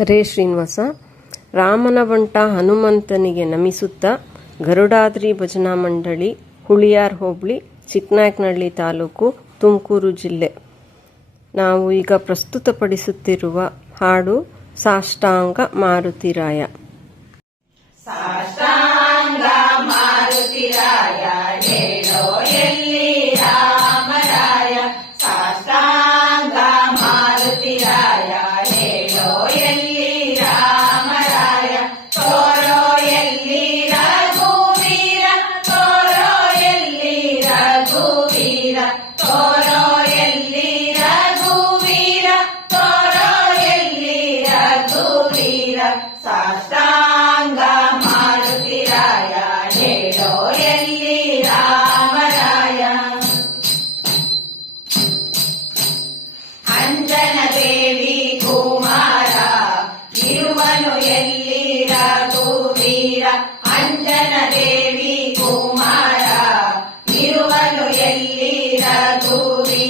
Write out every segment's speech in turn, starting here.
ಹರೇ ಶ್ರೀನಿವಾಸ. ರಾಮನ ಬಂಟ ಹನುಮಂತನಿಗೆ ನಮಿಸುತ್ತಾ ಗರುಡಾದ್ರಿ ಭಜನಾ ಮಂಡಳಿ, ಹುಳಿಯಾರ್ ಹೋಬಳಿ, ಚಿಕ್ಕನಾಯಕನಹಳ್ಳಿ ತಾಲೂಕು, ತುಮಕೂರು ಜಿಲ್ಲೆ. ನಾವು ಈಗ ಪ್ರಸ್ತುತಪಡಿಸುತ್ತಿರುವ ಹಾಡು ಸಾಷ್ಟಾಂಗ ಮಾರುತಿರಾಯ ಹೇಳೋ ಎಲ್ಲಿ ರಾಮರಾಯ ಅಂಜನ ದೇವಿ ಕುಮಾರ ಇರುವನು ಎಲ್ಲಿ ರಘುವೀರ ಅಂಜನ ದೇವಿ ಕುಮಾರ ಇರುವನು ಎಲ್ಲಿ ರಘುವೀರ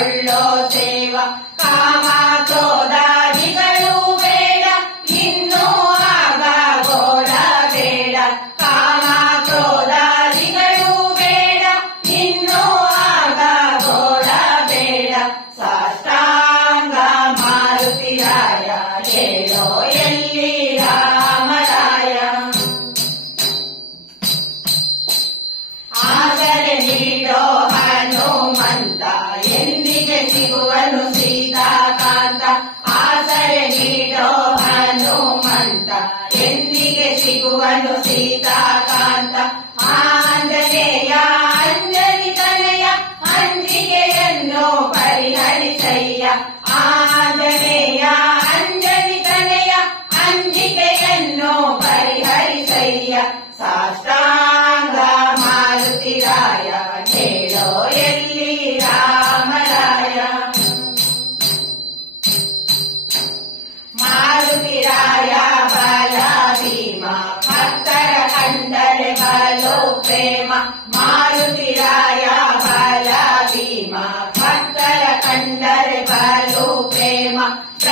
哎呀 എന്നികെ ചെയ്യുവാനോ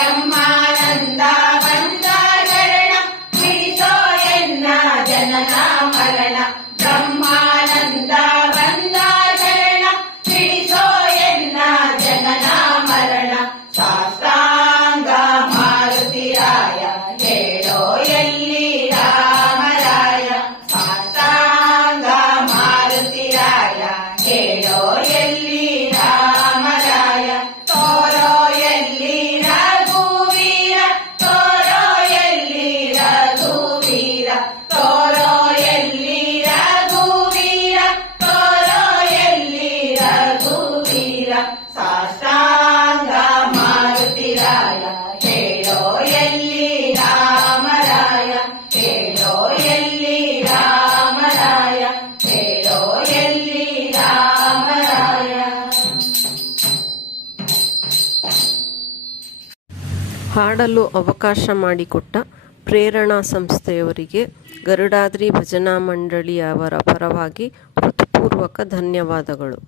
ಬ್ರಹ್ಮಾನಂದ ಬಂದ ಶರಣ ಮಿಡಿಸೋ ಎನ್ನ ಜನನ ಮರಣ ಬ್ರಹ್ಮಾನಂದ ಬಂದ ಶರಣ ಮಿಡಿಸೋ ಎನ್ನ ಜನನ ಮರಣ ಶಾಸ್ತ್ರಾಂಗ ಮಾರುತಿರಾಯ ಹೇಳೋ ಎಲ್ಲಿ ರಾಮರಾಯ ಶಾಸ್ತ್ರಾಂಗ ಮಾರುತಿರಾಯ ಹೇಳೋ ಹಾಡಲು ಅವಕಾಶ ಮಾಡಿಕೊಟ್ಟ ಪ್ರೇರಣಾ ಸಂಸ್ಥೆಯವರಿಗೆ ಗರುಡಾದ್ರಿ ಭಜನಾ ಮಂಡಳಿಯವರ ಪರವಾಗಿ ಹೃತ್ಪೂರ್ವಕ ಧನ್ಯವಾದಗಳು.